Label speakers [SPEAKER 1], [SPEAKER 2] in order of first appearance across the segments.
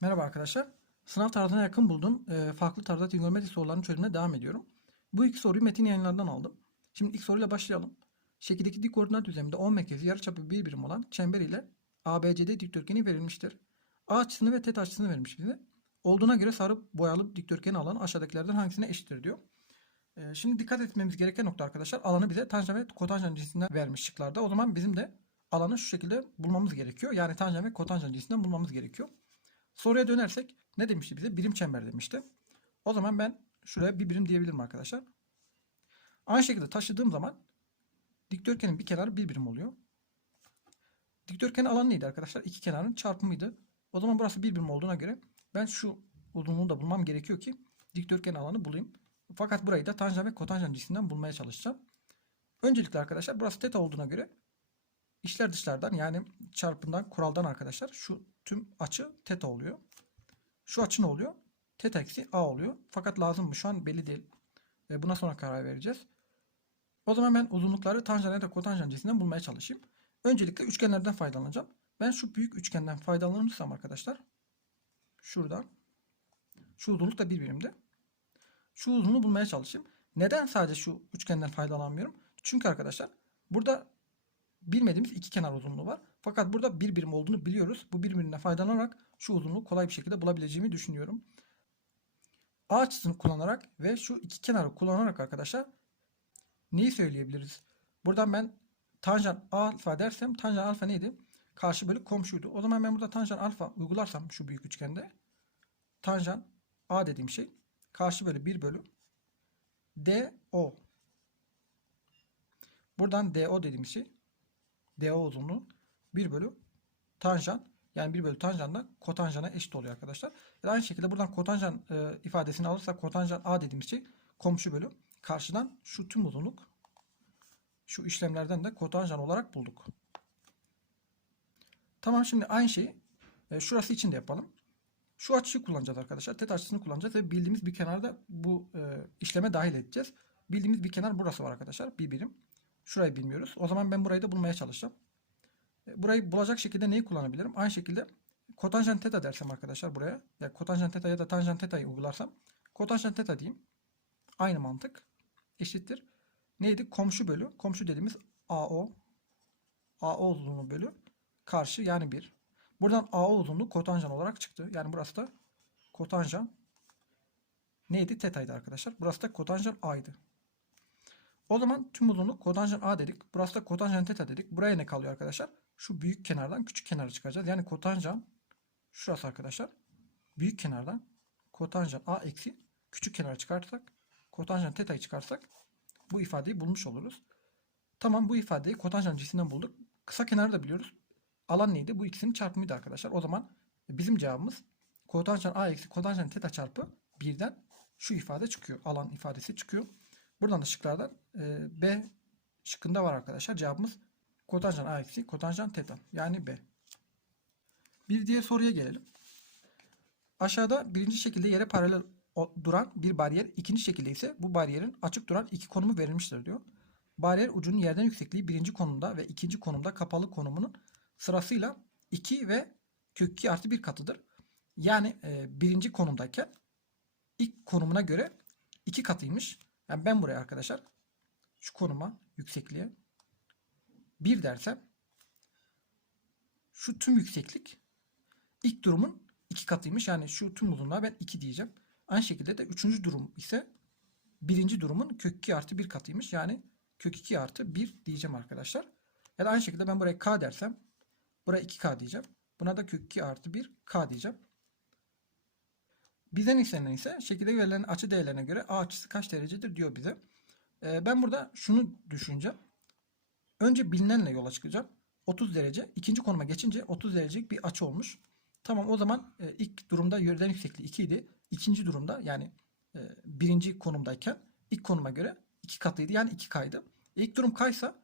[SPEAKER 1] Merhaba arkadaşlar. Sınav tarzına yakın bulduğum e, farklı tarzda trigonometri sorularının çözümüne devam ediyorum. Bu iki soruyu metin yayınlarından aldım. Şimdi ilk soruyla başlayalım. Şekildeki dik koordinat düzleminde 10 merkezi yarıçapı bir birim olan çember ile ABCD dikdörtgeni verilmiştir. A açısını ve teğet açısını vermiş bize. Olduğuna göre sarı boyalı dikdörtgen alanı aşağıdakilerden hangisine eşittir diyor. E, şimdi dikkat etmemiz gereken nokta arkadaşlar alanı bize tanjant ve kotanjant cinsinden vermiş şıklarda. O zaman bizim de alanı şu şekilde bulmamız gerekiyor. Yani tanjant ve kotanjant cinsinden bulmamız gerekiyor. Soruya dönersek ne demişti bize? Birim çember demişti. O zaman ben şuraya bir birim diyebilirim arkadaşlar. Aynı şekilde taşıdığım zaman dikdörtgenin bir kenarı bir birim oluyor. Dikdörtgenin alanı neydi arkadaşlar? İki kenarın çarpımıydı. O zaman burası bir birim olduğuna göre ben şu uzunluğu da bulmam gerekiyor ki dikdörtgen alanı bulayım. Fakat burayı da tanjant ve kotanjant cinsinden bulmaya çalışacağım. Öncelikle arkadaşlar burası teta olduğuna göre içler dışlardan yani çarpımdan kuraldan arkadaşlar şu tüm açı teta oluyor. Şu açı ne oluyor? Teta eksi a oluyor. Fakat lazım mı? Şu an belli değil. E, buna sonra karar vereceğiz. O zaman ben uzunlukları tanjant ya da kotanjant cinsinden bulmaya çalışayım. Öncelikle üçgenlerden faydalanacağım. Ben şu büyük üçgenden faydalanırsam arkadaşlar şuradan şu uzunluk da bir birimde. Şu uzunluğu bulmaya çalışayım. Neden sadece şu üçgenden faydalanmıyorum? Çünkü arkadaşlar burada bilmediğimiz iki kenar uzunluğu var. Fakat burada bir birim olduğunu biliyoruz. Bu bir birimden faydalanarak şu uzunluğu kolay bir şekilde bulabileceğimi düşünüyorum. A açısını kullanarak ve şu iki kenarı kullanarak arkadaşlar neyi söyleyebiliriz? Buradan ben tanjant alfa dersem tanjant alfa neydi? Karşı bölü komşuydu. O zaman ben burada tanjant alfa uygularsam şu büyük üçgende tanjant a dediğim şey karşı bölü 1 bölü DO. Buradan DO dediğimiz şey DO uzunluğu 1 bölü tanjant yani 1 bölü tanjandan kotanjana eşit oluyor arkadaşlar. Yani aynı şekilde buradan kotanjan e, ifadesini alırsak kotanjan A dediğimiz şey komşu bölü karşıdan şu tüm uzunluk şu işlemlerden de kotanjan olarak bulduk. Tamam şimdi aynı şeyi e, şurası için de yapalım. Şu açıyı kullanacağız arkadaşlar. Tet açısını kullanacağız ve bildiğimiz bir kenarda bu e, işleme dahil edeceğiz. Bildiğimiz bir kenar burası var arkadaşlar. Bir birim. Şurayı bilmiyoruz. O zaman ben burayı da bulmaya çalışacağım. Burayı bulacak şekilde neyi kullanabilirim? Aynı şekilde kotanjant teta dersem arkadaşlar buraya. Ya kotanjant teta ya da tanjant teta'yı uygularsam kotanjant teta diyeyim. Aynı mantık. Eşittir. Neydi? Komşu bölü. Komşu dediğimiz AO. AO uzunluğu bölü. Karşı yani 1. Buradan AO uzunluğu kotanjan olarak çıktı. Yani burası da kotanjan neydi? Teta'ydı arkadaşlar. Burası da kotanjan A'ydı. O zaman tüm uzunluk kotanjan A dedik. Burası da kotanjan teta dedik. Buraya ne kalıyor arkadaşlar? Şu büyük kenardan küçük kenara çıkacağız. Yani kotanjan şurası arkadaşlar. Büyük kenardan kotanjan A eksi küçük kenara çıkartsak kotanjan teta'yı çıkarsak bu ifadeyi bulmuş oluruz. Tamam bu ifadeyi kotanjan cinsinden bulduk. Kısa kenarı da biliyoruz. Alan neydi? Bu ikisinin çarpımıydı arkadaşlar. O zaman bizim cevabımız kotanjan A eksi kotanjan teta çarpı 1'den şu ifade çıkıyor. Alan ifadesi çıkıyor. Buradan da şıklardan e, B şıkkında var arkadaşlar. Cevabımız kotanjan A eksi kotanjan teta. Yani B. Bir diğer soruya gelelim. Aşağıda birinci şekilde yere paralel duran bir bariyer, ikinci şekilde ise bu bariyerin açık duran iki konumu verilmiştir diyor. Bariyer ucunun yerden yüksekliği birinci konumda ve ikinci konumda kapalı konumunun sırasıyla 2 ve kök 2 artı 1 katıdır. Yani e, birinci konumdayken ilk konumuna göre 2 katıymış. Yani ben buraya arkadaşlar şu konuma yüksekliğe 1 dersem şu tüm yükseklik ilk durumun 2 katıymış. Yani şu tüm uzunluğa ben 2 diyeceğim. Aynı şekilde de üçüncü durum ise birinci durumun kök 2 artı 1 katıymış. Yani kök 2 artı 1 diyeceğim arkadaşlar. Ya da aynı şekilde ben buraya k dersem buraya 2k diyeceğim. Buna da kök 2 artı 1 k diyeceğim. Bizden istenen ise şekilde verilen açı değerlerine göre a açısı kaç derecedir diyor bize. Ee, ben burada şunu düşüneceğim. Önce bilinenle yola çıkacağım. 30 derece. ikinci konuma geçince 30 derecelik bir açı olmuş. Tamam o zaman e, ilk durumda yerden yüksekliği 2 idi. İkinci durumda yani e, birinci konumdayken ilk konuma göre 2 katıydı. Yani 2K'ydı. İlk durum K'ysa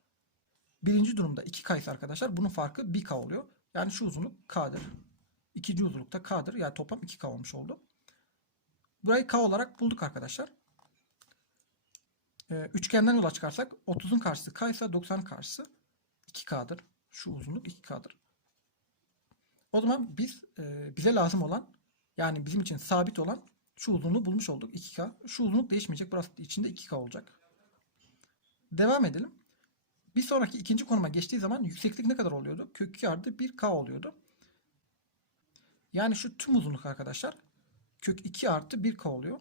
[SPEAKER 1] birinci durumda 2K ise arkadaşlar bunun farkı 1K oluyor. Yani şu uzunluk K'dır. İkinci uzunluk da K'dır. Yani toplam 2K olmuş oldu. Burayı K olarak bulduk arkadaşlar. Ee, üçgenden yola çıkarsak 30'un karşısı K ise 90'ın karşısı 2K'dır. Şu uzunluk 2K'dır. O zaman biz e, bize lazım olan Yani bizim için sabit olan şu uzunluğu bulmuş olduk 2K. Şu uzunluk değişmeyecek. Burası içinde 2K olacak. Devam edelim. Bir sonraki ikinci konuma geçtiği zaman yükseklik ne kadar oluyordu? Kök 2 artı 1K oluyordu. Yani şu tüm uzunluk arkadaşlar kök 2 artı 1K oluyor.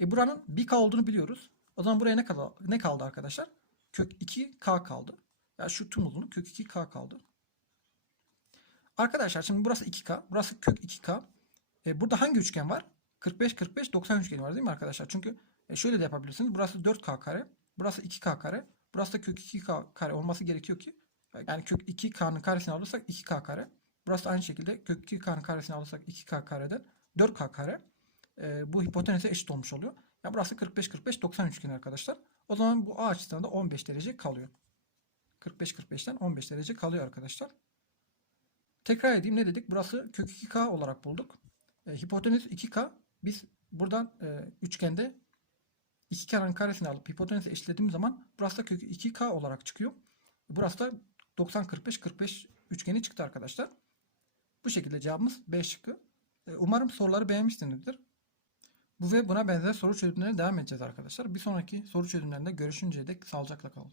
[SPEAKER 1] E buranın 1K olduğunu biliyoruz. O zaman buraya ne kaldı, ne kaldı arkadaşlar? Kök 2K kaldı. Yani şu tüm uzunluk kök 2K kaldı. Arkadaşlar şimdi burası 2K. Burası kök 2K. E, burada hangi üçgen var? 45, 45, 90 üçgeni var değil mi arkadaşlar? Çünkü e, şöyle de yapabilirsiniz. Burası 4K kare. Burası 2K kare. Burası da kök 2K kare olması gerekiyor ki. Yani kök 2K'nın karesini alırsak 2K kare. Burası aynı şekilde kök 2K'nın karesini alırsak 2K kareden 4K kare. E, bu hipotenüse eşit olmuş oluyor. Ya burası 45, 45, 90 üçgeni arkadaşlar. O zaman bu A açısından da 15 derece kalıyor. 45, 45'ten 15 derece kalıyor arkadaşlar. Tekrar edeyim ne dedik? Burası kök 2K olarak bulduk. E, hipotenüs 2K. Biz buradan e, üçgende 2K'nın karesini alıp hipotenüse eşitlediğimiz zaman burası da kök 2K olarak çıkıyor. Burası da 90 45 45 üçgeni çıktı arkadaşlar. Bu şekilde cevabımız B şıkkı. E, umarım soruları beğenmişsinizdir. Bu ve buna benzer soru çözümlerine devam edeceğiz arkadaşlar. Bir sonraki soru çözümlerinde görüşünceye dek sağlıcakla kalın.